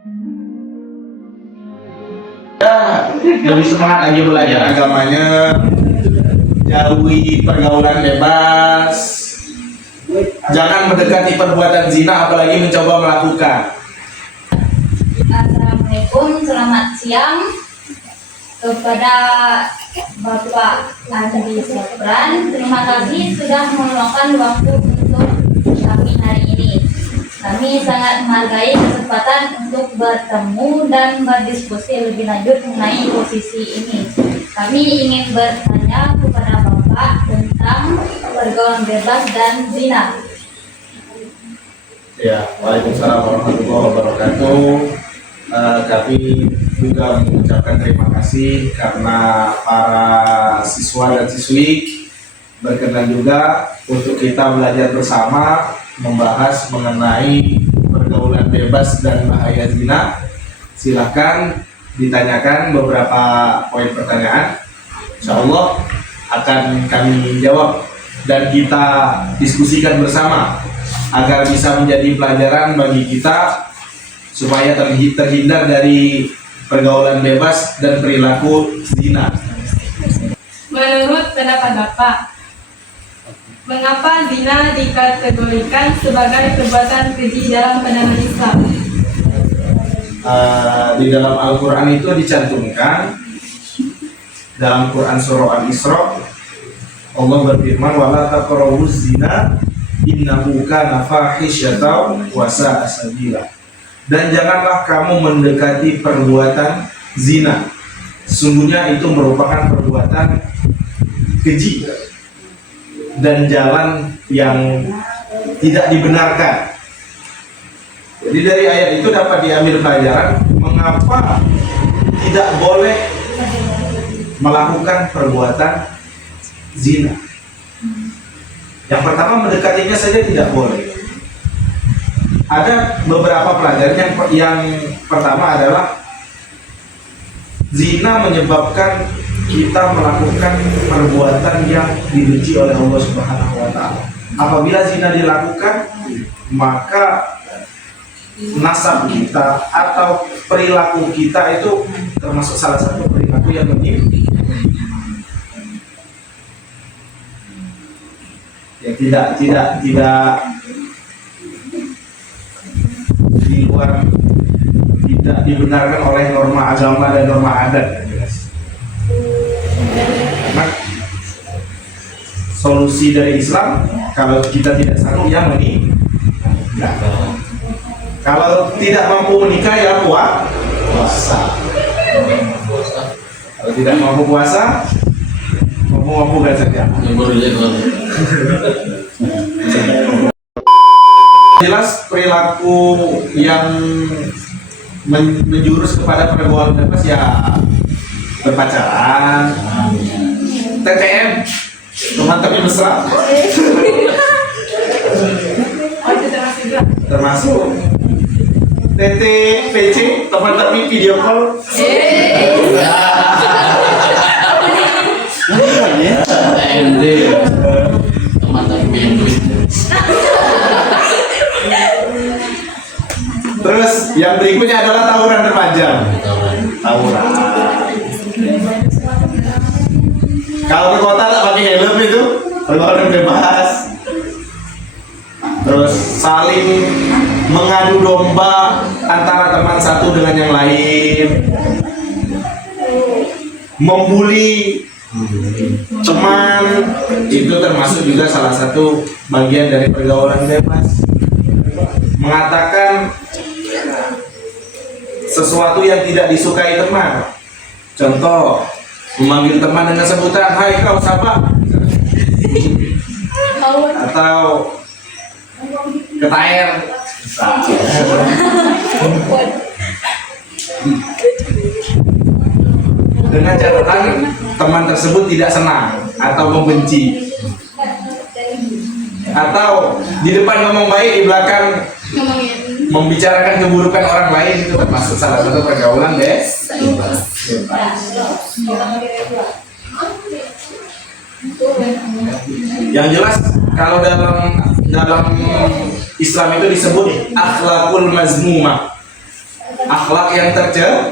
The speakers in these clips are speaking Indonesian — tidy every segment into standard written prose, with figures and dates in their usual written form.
Ya, lebih semangat lagi belajar agamanya, jauhi pergaulan bebas, jangan mendekati perbuatan zina apalagi mencoba melakukan. Assalamualaikum, selamat siang kepada Bapak Andi Sopran. Terima kasih sudah meluangkan waktu untuk kami hari ini. Kami sangat menghargai kesempatan untuk bertemu dan berdiskusi lebih lanjut mengenai posisi ini. Kami ingin bertanya kepada Bapak tentang pergaulan bebas dan zina. Ya, waalaikumsalam warahmatullahi wabarakatuh. Kami juga mengucapkan terima kasih karena para siswa dan siswi berkenan juga untuk kita belajar bersama membahas mengenai pergaulan bebas dan bahaya zina. Silahkan ditanyakan beberapa poin pertanyaan. Insya Allah akan kami jawab dan kita diskusikan bersama agar bisa menjadi pelajaran bagi kita supaya terhindar dari pergaulan bebas dan perilaku zina. Menurut pendapat Bapak, mengapa zina dikategorikan sebagai perbuatan keji dalam pandangan Islam? Di dalam Al-Quran itu dicantumkan dalam Quran surah Al-Isra, Allah berfirman, wala taqrabuz zina innahu kana fahisyatan wa sa'a sabila. Dan janganlah kamu mendekati perbuatan zina, sesungguhnya itu merupakan perbuatan keji dan jalan yang tidak dibenarkan. Jadi dari ayat itu dapat diambil pelajaran mengapa tidak boleh melakukan perbuatan zina. Yang pertama, mendekatinya saja tidak boleh. Ada beberapa pelajaran. Yang pertama adalah zina menyebabkan kita melakukan perbuatan yang dibenci oleh Allah Subhanahu wa Ta'ala. Apabila zina dilakukan, maka nasab kita atau perilaku kita itu termasuk salah satu perilaku yang menyimpang. Ya, tidak di luar, tidak dibenarkan oleh norma agama dan norma adat. Karena solusi dari Islam, kalau kita tidak sanggup ya menikah. Kalau tidak mampu menikah ya puasa. Kalau tidak mampu puasa, mampu gak saja. Jelas perilaku yang menjurus kepada pergaulan bebas ya berpacaran, TTM, teman tapi mesra, termasuk TTPC, teman tapi video call. Terus yang berikutnya adalah tawuran remaja. Tawuran. Kalau ke kota tak pakai helm itu pergaulan bebas. Terus saling mengadu domba antara teman satu dengan yang lain, membuli teman, itu termasuk juga salah satu bagian dari pergaulan bebas. Mengatakan sesuatu yang tidak disukai teman, contoh memanggil teman dengan sebutan hai kau siapa, atau ketair. Dengan catatan teman tersebut tidak senang atau membenci, atau di depan ngomong baik, di belakang membicarakan keburukan orang lain, itu termasuk salah satu pergaulan bebas. Yang jelas kalau dalam Islam itu disebut akhlakul mazmumah, akhlak yang tercela.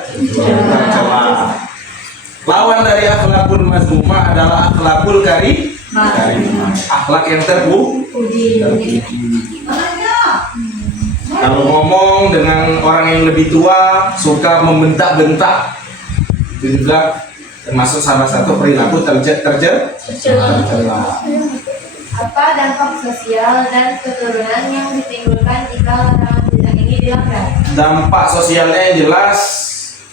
Lawan dari akhlakul mazmumah adalah akhlakul karimah. Akhlak yang terpuji. Kalau ngomong dengan orang yang lebih tua suka membentak-bentak, itu juga termasuk salah satu perilaku tercela. Apa dampak sosial dan keturunan yang ditimbulkan jika larangan zina ini dilanggar? Dampak sosialnya yang jelas,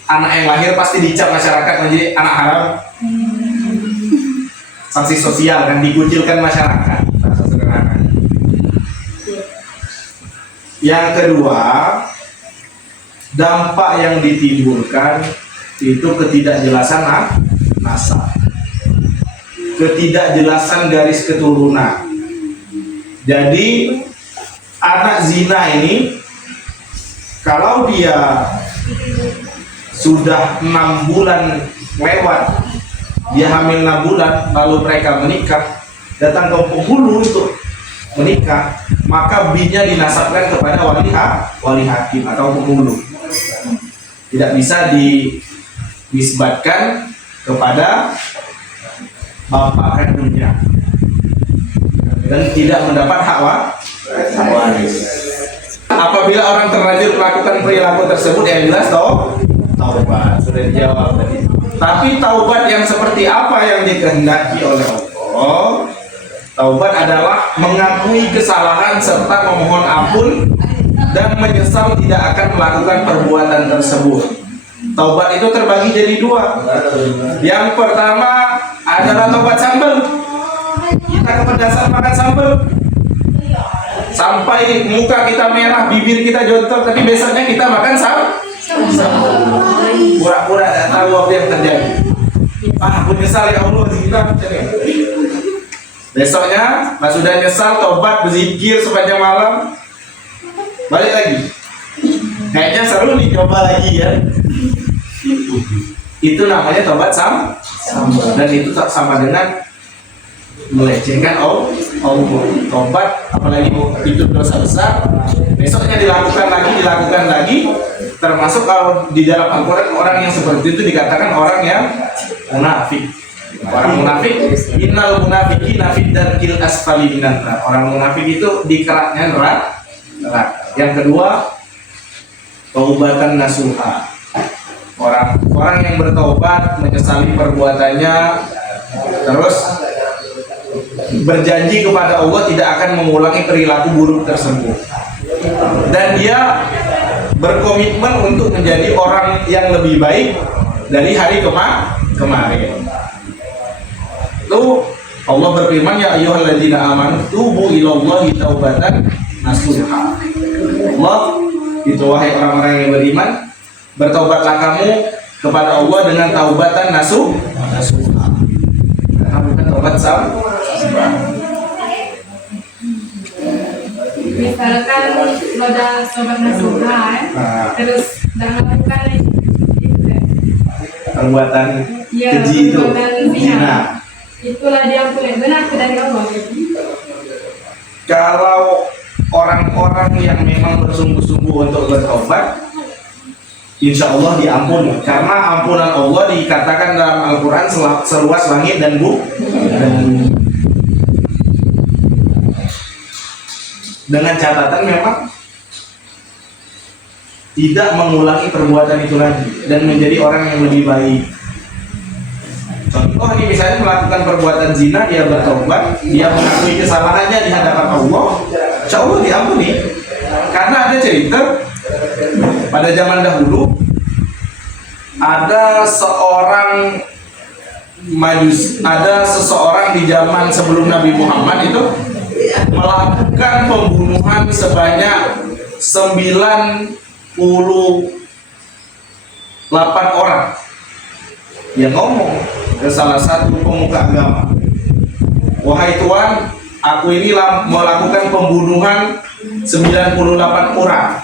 anak yang lahir pasti dicap masyarakat menjadi anak haram. Sanksi sosial kan, dikucilkan masyarakat. Bahasa sederhananya. Yang kedua, dampak yang ditimbulkan itu ketidakjelasan nasab, ketidakjelasan garis keturunan. Jadi anak zina ini kalau dia sudah 6 bulan lewat, dia hamil 6 bulan, lalu mereka menikah, datang ke penghulu untuk menikah, maka binya dinasabkan kepada wali hakim atau penghulu. Tidak bisa dinisbatkan kepada bapak kandungnya dan tidak mendapat hak waris. Apabila orang terlanjur melakukan perilaku tersebut, yang jelas taubat, sudah dijawab tadi. Tapi taubat yang seperti apa yang dikehendaki oleh Allah? Taubat adalah mengakui kesalahan serta memohon ampun dan menyesal tidak akan melakukan perbuatan tersebut. Taubat itu terbagi jadi 2. Yang pertama adalah taubat sambal. Kita kepedasan makan sambal sampai muka kita merah, bibir kita jontor, tapi besoknya kita makan sambal. Pura-pura tidak tahu apa yang terjadi. Aku nyesal ya Allah, kita besoknya pas sudah nyesal, tobat, berzikir sepanjang malam, balik lagi. Kayaknya seru nih, coba lagi ya. Itu namanya tobat sambal. Dan itu tak sama dengan melecehkan Allah. Tobat, apalagi itu dosa besar, besoknya dilakukan lagi. Termasuk kalau di dalam Al-Quran, orang yang seperti itu dikatakan orang yang munafik. Orang munafik, innal munafiqina fid darkil asfali minan nar. Orang munafik itu di keraknya neraka. Yang kedua, taubatan nasuha. Orang yang bertaubat, menyesali perbuatannya, terus berjanji kepada Allah tidak akan mengulangi perilaku buruk tersebut. Dan dia berkomitmen untuk menjadi orang yang lebih baik dari hari kemarin. Tuh Allah berfirman, ya ayyuhalladzina amanu tubu ilallahi taubatan nasuha. Allah itu, wahai orang-orang yang beriman, bertaubatlah kamu kepada Allah dengan taubatan nasuha. Karena bukan taubat sambal. Misalkan udah sobat nasuha, terus udah melakukan perbuatan keji itu, zina. Itulah dia boleh benar dari Allah. Kalau orang-orang yang memang bersungguh-sungguh untuk bertobat, insya Allah diampuni. Karena ampunan Allah dikatakan dalam Al-Quran seluas langit dan bumi. Dengan catatan memang tidak mengulangi perbuatan itu lagi dan menjadi orang yang lebih baik. Contoh ini misalnya melakukan perbuatan zina, dia bertobat, dia mengakui kesalahannya di hadapan Allah, insya Allah diampuni. Karena ada cerita pada zaman dahulu, ada seseorang di zaman sebelum Nabi Muhammad itu melakukan pembunuhan sebanyak 98 orang. Yang ngomong ke salah satu pemuka agama, wahai Tuhan, aku ini melakukan pembunuhan 98 orang.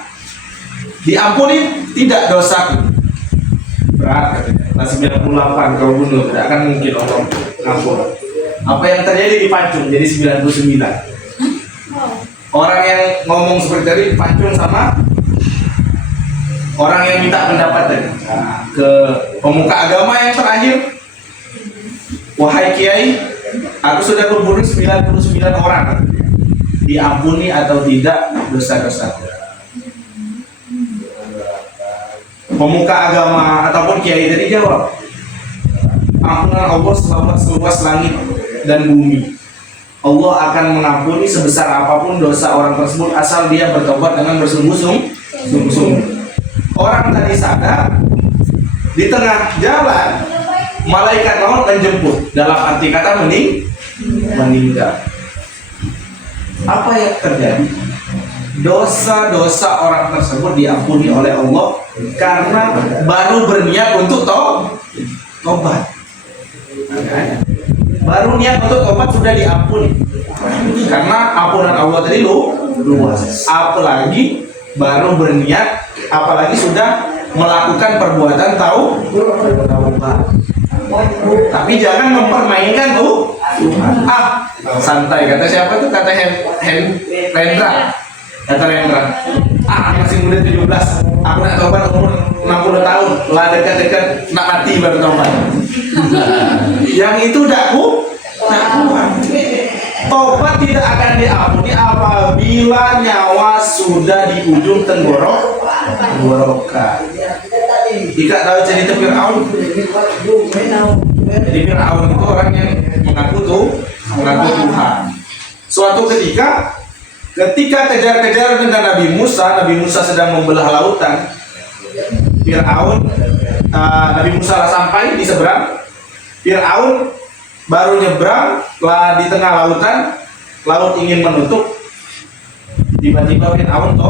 Diampuni tidak dosaku? Berat katanya, 98 kalau bunuh, tidak akan mungkin Allah ampun. Apa yang terjadi dipancung jadi 99. Orang yang ngomong seperti tadi dipancung sama Orang yang minta pendapat tadi ke pemuka agama yang terakhir, wahai kiai, aku sudah membunuh 99 orang, diampuni atau tidak dosa-dosaku? Pemuka agama ataupun kiai tadi jawab, ampunan Allah seluas langit dan bumi. Allah akan mengampuni sebesar apapun dosa orang tersebut asal dia bertobat dengan bersungguh-sungguh. Orang tadi sadar, di tengah jalan malaikat maut menjemput, dalam arti kata meninggal. Apa yang terjadi? Dosa-dosa orang tersebut diampuni oleh Allah karena baru berniat untuk tobat. Baru niat untuk tobat sudah diampuni karena ampunan Allah tadi luas. Apalagi baru berniat, apalagi sudah melakukan perbuatan taubat. Tapi jangan mempermainkan Tuhan. Santai, kata siapa tuh? Kata Hendra. Kata Hendra, masih muda 17, aku nak tobat umur 60 tahun, lah dekat-dekat nak mati baru tobat. Yang itu nak kuat. Tobat tidak akan diampuni apabila nyawa sudah di ujung tenggorokan. Jika tahu cerita Fir'aun, jadi Fir'aun itu orang yang mengaku Tuhan. Suatu ketika kejar-kejar dengan Nabi Musa sedang membelah lautan. Fir'aun, Nabi Musa sampai di seberang. Fir'aun baru nyebrang, lah di tengah lautan, laut ingin menutup. Tiba-tiba Fir'aun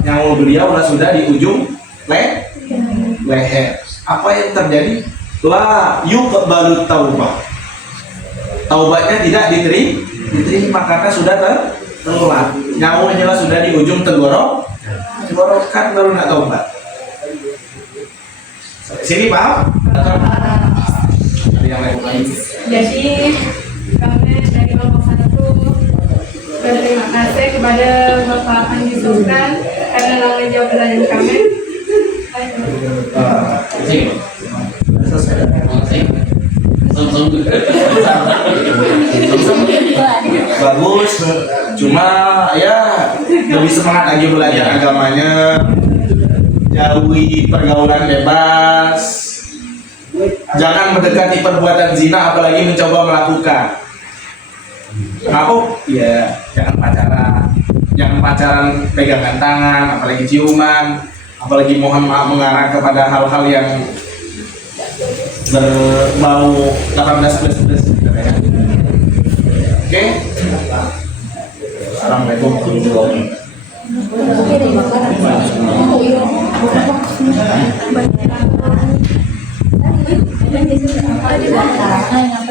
nyawa beliau sudah di ujung leher. Apa yang terjadi? La yuqbalu taubah. Taubatnya tidak diterima karena sudah terlambat. Nyawanya sudah di ujung tenggorokan baru nak taubat. Sini paham? Yang lain. Jadi kami dari Bapak Satu berterima kasih kepada Bapak Andi Sultan karena telah menjawab pertanyaan kami. Bagus, cuma ya lebih semangat lagi belajar agamanya, jauhi pergaulan bebas, jangan mendekati perbuatan zina apalagi mencoba melakukan. Kenapa? Ya jangan pacaran pegangan tangan, apalagi ciuman, apalagi mohon maaf mengarah kepada hal-hal yang berbau 18++ gitu ya. Oke. Assalamualaikum warahmatullahi wabarakatuh.